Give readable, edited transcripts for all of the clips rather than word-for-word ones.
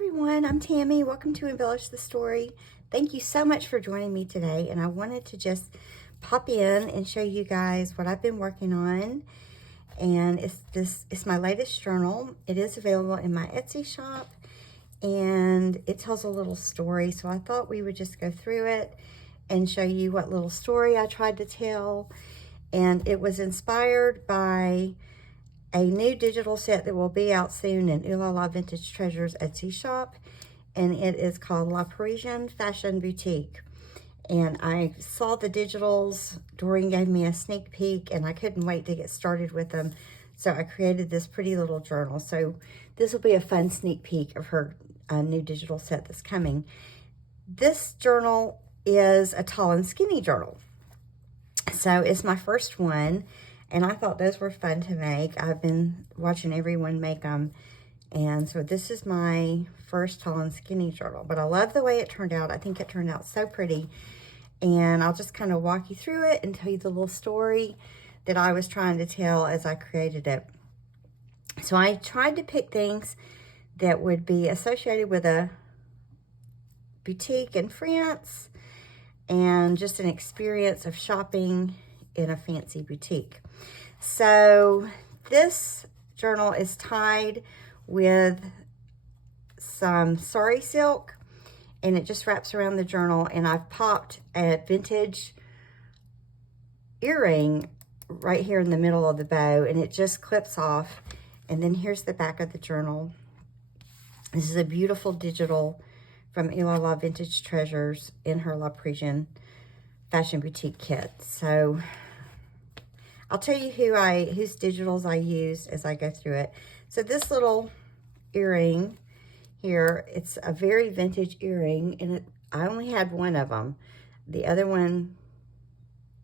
everyone, I'm Tammy. Welcome to Embellish the Story. Thank you so much for joining me today, and I wanted to just pop in and show you guys what I've been working on. And it's my latest journal. It is available in my Etsy shop, and it tells a little story. So I thought we would just go through it and show you what little story I tried to tell. And it was inspired by a new digital set that will be out soon in Oohlala Vintage Treasures Etsy shop, and it is called La Parisienne Fashion Boutique. And I saw the digitals. Doreen gave me a sneak peek, and I couldn't wait to get started with them. So I created this pretty little journal. So this will be a fun sneak peek of her new digital set that's coming. This journal is a tall and skinny journal. So it's my first one, and I thought those were fun to make. I've been watching everyone make them. And so this is my first tall and skinny journal. But I love the way it turned out. I think it turned out so pretty. And I'll just kind of walk you through it and tell you the little story that I was trying to tell as I created it. So I tried to pick things that would be associated with a boutique in France and just an experience of shopping in a fancy boutique. So this journal is tied with some sari silk, and it just wraps around the journal, and I've popped a vintage earring right here in the middle of the bow, and it just clips off. And then here's the back of the journal. This is a beautiful digital from Oohlala Vintage Treasures in her La Parisienne Fashion Boutique kit. So I'll tell you whose digitals I used as I go through it. So this little earring here, it's a very vintage earring, and I only had one of them. The other one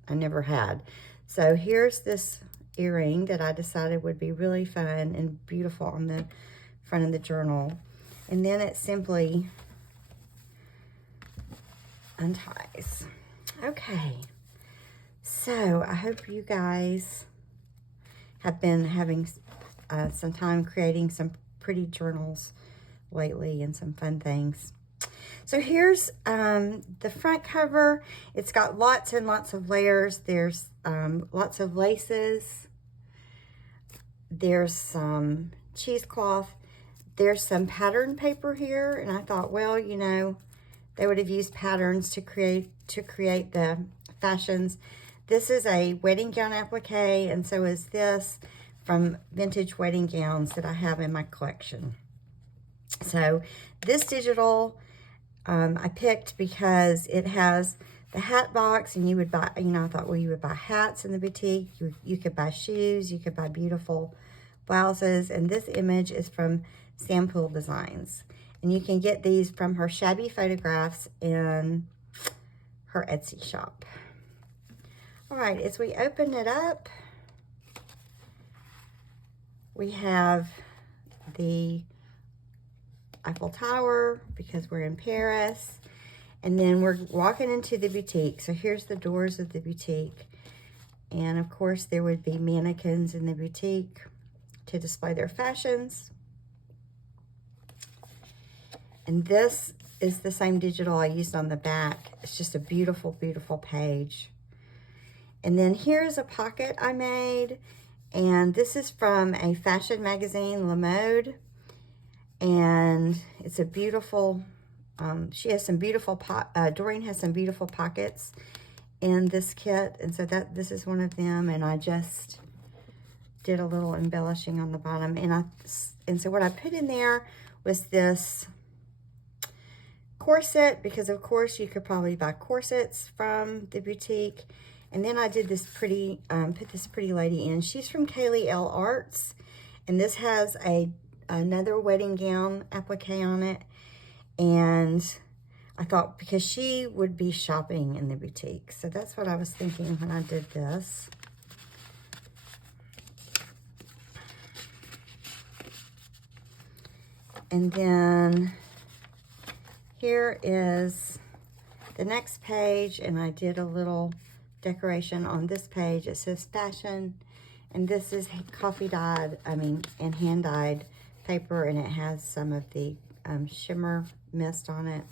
I never had. So here's this earring that I decided would be really fun and beautiful on the front of the journal. And then it simply unties. Okay. So I hope you guys have been having some time creating some pretty journals lately and some fun things. So here's the front cover. It's got lots and lots of layers. There's lots of laces. There's some cheesecloth. There's some pattern paper here, and I thought, well, you know, they would have used patterns to create the fashions. This is a wedding gown applique, and so is this, from vintage wedding gowns that I have in my collection. So this digital I picked because it has the hat box, and you would buy, you know, I thought, well, you would buy hats in the boutique. You could buy shoes. You could buy beautiful blouses. And this image is from Poole Designs. And you can get these from her shabby photographs in her Etsy shop. All right, as we open it up, we have the Eiffel Tower because we're in Paris. And then we're walking into the boutique. So here's the doors of the boutique. And of course, there would be mannequins in the boutique to display their fashions. And this is the same digital I used on the back. It's just a beautiful, beautiful page. And then here's a pocket I made. And this is from a fashion magazine, La Mode. And it's a beautiful, she has some beautiful, Doreen has some beautiful pockets in this kit. And so this is one of them. And I just did a little embellishing on the bottom. And so what I put in there was this corset, because of course you could probably buy corsets from the boutique. And then I did this pretty, put this pretty lady in. She's from Kaleylarts, and this has another wedding gown applique on it. And I thought, because she would be shopping in the boutique. So that's what I was thinking when I did this. And then here is the next page, and I did a little decoration on this page. It says fashion, and this is coffee dyed, and hand dyed paper, and it has some of the shimmer mist on it.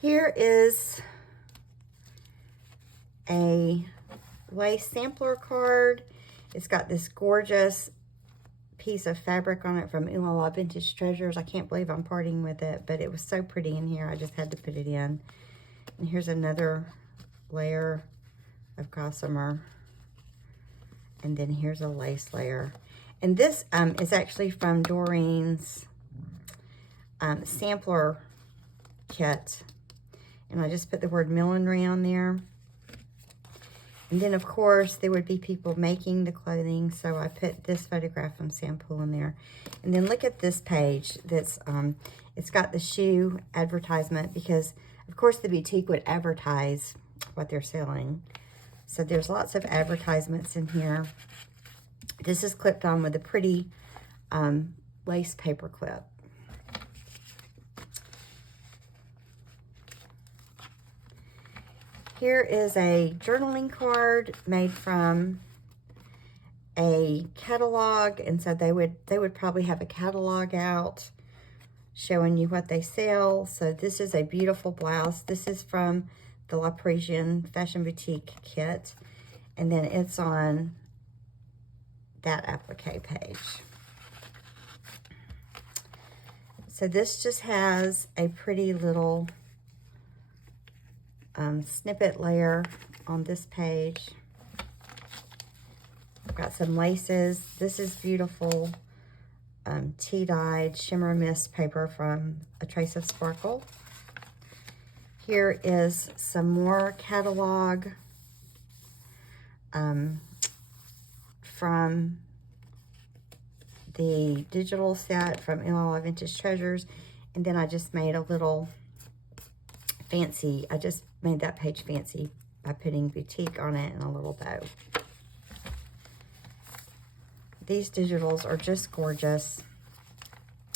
Here is a lace sampler card. It's got this gorgeous piece of fabric on it from Oohlala Vintage Treasures. I can't believe I'm parting with it, but it was so pretty in here. I just had to put it in. And here's another layer of gossamer. And then here's a lace layer. And this is actually from Doreen's sampler kit. And I just put the word millinery on there. And then, of course, there would be people making the clothing, so I put this photograph from Sam Poole in there. And then look at this page that's, it's got the shoe advertisement because, of course, the boutique would advertise what they're selling. So there's lots of advertisements in here. This is clipped on with a pretty lace paper clip. Here is a journaling card made from a catalog, and so they would probably have a catalog out showing you what they sell. So this is a beautiful blouse. This is from the La Parisienne Fashion Boutique kit, and then it's on that applique page. So this just has a pretty little snippet layer on this page. I've got some laces. This is beautiful tea-dyed shimmer mist paper from A Trace of Sparkle. Here is some more catalog from the digital set from Oohlala Vintage Treasures. And then I just made a little fancy, I just made that page fancy by putting boutique on it and a little bow. These digitals are just gorgeous.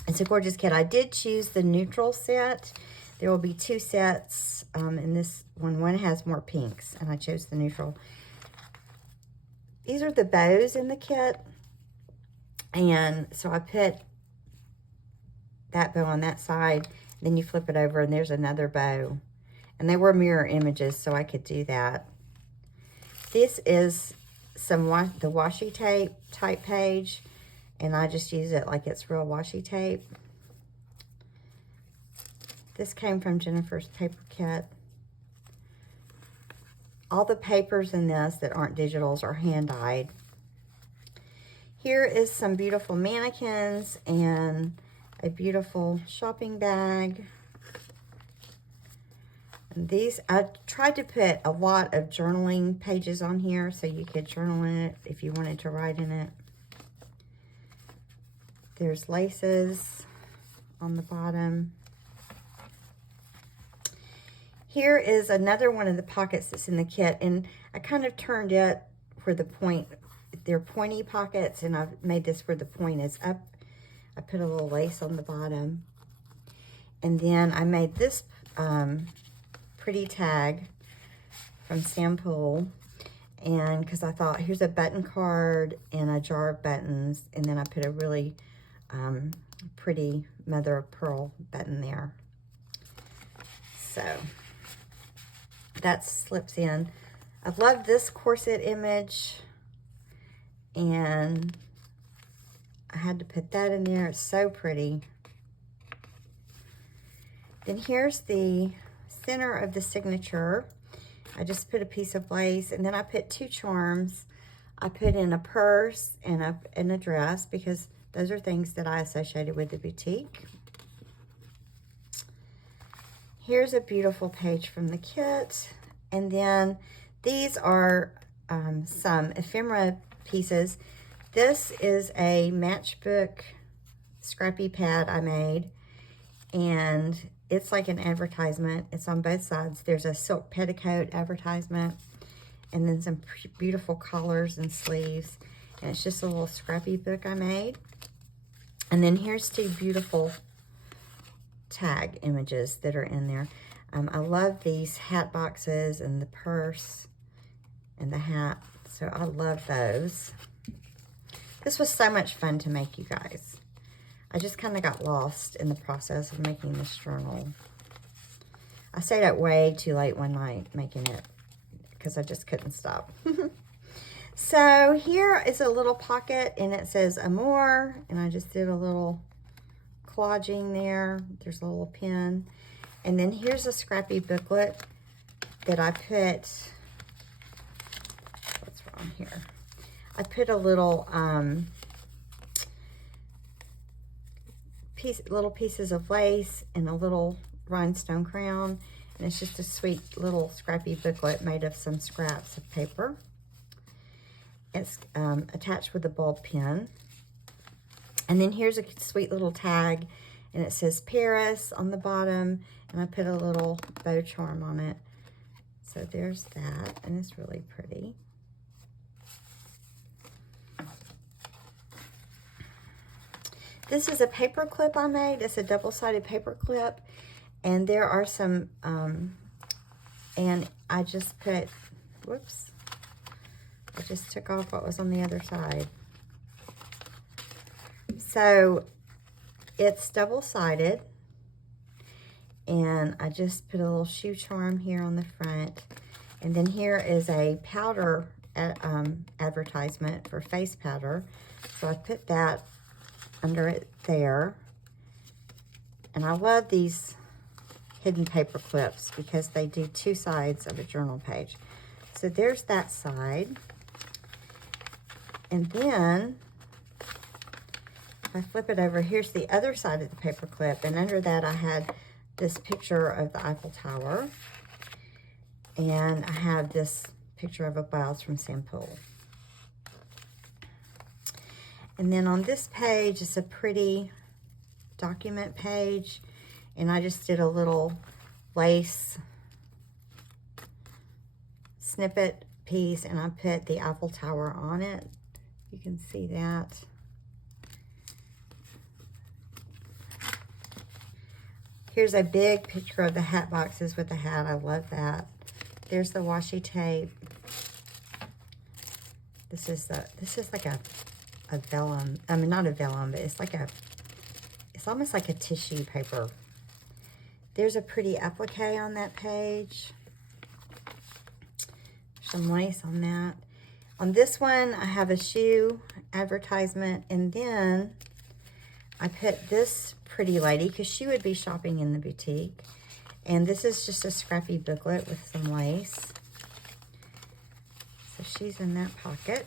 It's a gorgeous kit. I did choose the neutral set. There will be two sets in this one. One has more pinks, and I chose the neutral. These are the bows in the kit. And so I put that bow on that side. Then you flip it over, and there's another bow. And they were mirror images, so I could do that. This is the washi tape type page, and I just use it like it's real washi tape. This came from Jennifer's paper kit. All the papers in this that aren't digitals are hand-dyed. Here is some beautiful mannequins and a beautiful shopping bag. And these, I tried to put a lot of journaling pages on here so you could journal in it if you wanted to write in it. There's laces on the bottom. Here is another one of the pockets that's in the kit, and I kind of turned it where the point, they're pointy pockets, and I've made this where the point is up. I put a little lace on the bottom. And then I made this pretty tag from Sam Poole, and because I thought, here's a button card and a jar of buttons, and then I put a really pretty mother of pearl button there. So that slips in. I love this corset image, and I had to put that in there. It's so pretty. Then here's the center of the signature. I just put a piece of lace, and then I put two charms. I put in a purse and a dress, because those are things that I associated with the boutique. Here's a beautiful page from the kit. And then these are some ephemera pieces. This is a matchbook scrappy pad I made, and it's like an advertisement. It's on both sides. There's a silk petticoat advertisement, and then some beautiful collars and sleeves. And it's just a little scrappy book I made. And then here's two beautiful tag images that are in there. I love these hat boxes and the purse and the hat. So I love those. This was so much fun to make, you guys. I just kind of got lost in the process of making this journal. I stayed up way too late one night making it because I just couldn't stop. So here is a little pocket, and it says Amor, and I just did a little collaging there. There's a little pen. And then here's a scrappy booklet that I put, what's wrong here? I put a little little pieces of lace and a little rhinestone crown, and it's just a sweet little scrappy booklet made of some scraps of paper. It's attached with a bulb pen. And then here's a sweet little tag, and it says Paris on the bottom, and I put a little bow charm on it. So there's that, and it's really pretty. This is a paper clip I made. It's a double-sided paper clip, and there are some, and I just put, whoops, I just took off what was on the other side. So it's double-sided, and I just put a little shoe charm here on the front, and then here is a powder advertisement for face powder. So I put that under it there. And I love these hidden paper clips because they do two sides of a journal page. So there's that side. And then if I flip it over, here's the other side of the paper clip, and under that I had this picture of the Eiffel Tower, and I have this picture of a blouse from Poole. And then on this page is a pretty document page, and I just did a little lace snippet piece, and I put the Eiffel Tower on it. You can see that. Here's a big picture of the hat boxes with the hat. I love that. There's the washi tape. This is like a vellum. I mean, not a vellum, but it's almost like a tissue paper. There's a pretty applique on that page. Some lace on that. On this one, I have a shoe advertisement, and then I put this pretty lady because she would be shopping in the boutique. And this is just a scrappy booklet with some lace. So she's in that pocket.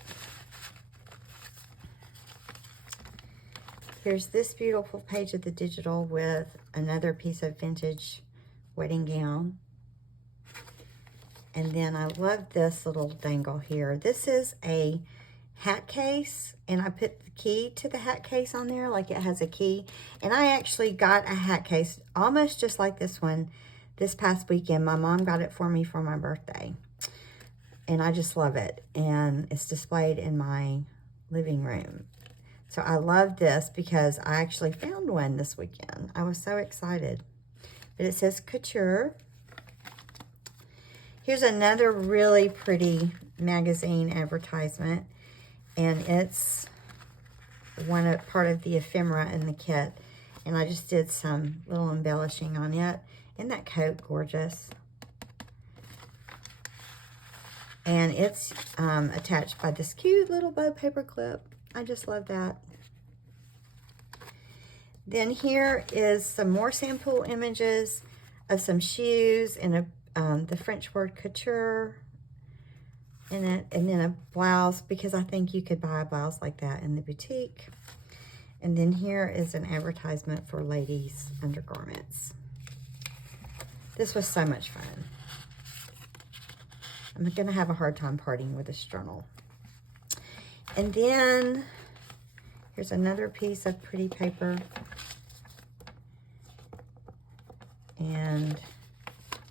Here's this beautiful page of the digital with another piece of vintage wedding gown. And then I love this little dangle here. This is a hat case, and I put the key to the hat case on there, like it has a key. And I actually got a hat case almost just like this one this past weekend. My mom got it for me for my birthday, and I just love it. And it's displayed in my living room. So I love this because I actually found one this weekend. I was so excited. But it says Couture. Here's another really pretty magazine advertisement, and it's part of the ephemera in the kit, and I just did some little embellishing on it. Isn't that coat gorgeous? And it's attached by this cute little bow paper clip. I just love that. Then here is some more Poole images of some shoes and the French word couture in it, and then a blouse, because I think you could buy a blouse like that in the boutique. And then here is an advertisement for ladies' undergarments. This was so much fun. I'm going to have a hard time parting with this journal. And then here's another piece of pretty paper. And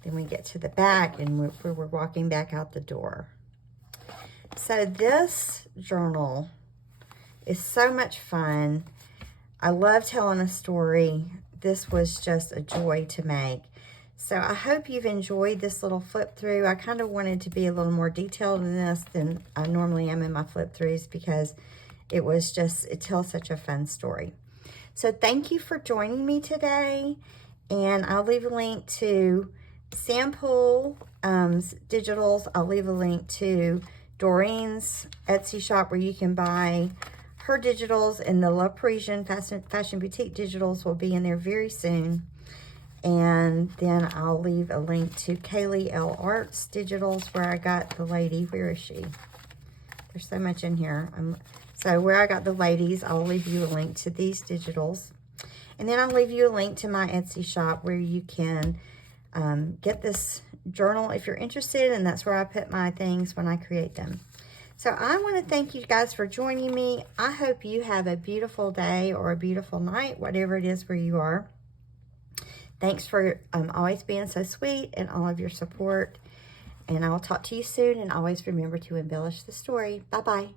then we get to the back, and we're walking back out the door. So this journal is so much fun. I love telling a story. This was just a joy to make. So I hope you've enjoyed this little flip through. I kind of wanted to be a little more detailed in this than I normally am in my flip throughs because it tells such a fun story. So thank you for joining me today. And I'll leave a link to Sam Poole digitals. I'll leave a link to Doreen's Etsy shop where you can buy her digitals, and the La Parisian Fashion Boutique digitals will be in there very soon. And then I'll leave a link to Kaleylarts digitals where I got the lady. Where is she? There's so much in here. So where I got the ladies, I'll leave you a link to these digitals. And then I'll leave you a link to my Etsy shop where you can get this journal if you're interested, and that's where I put my things when I create them. So I want to thank you guys for joining me. I hope you have a beautiful day or a beautiful night, whatever it is where you are. Thanks for always being so sweet and all of your support. And I'll talk to you soon, and always remember to embellish the story. Bye-bye.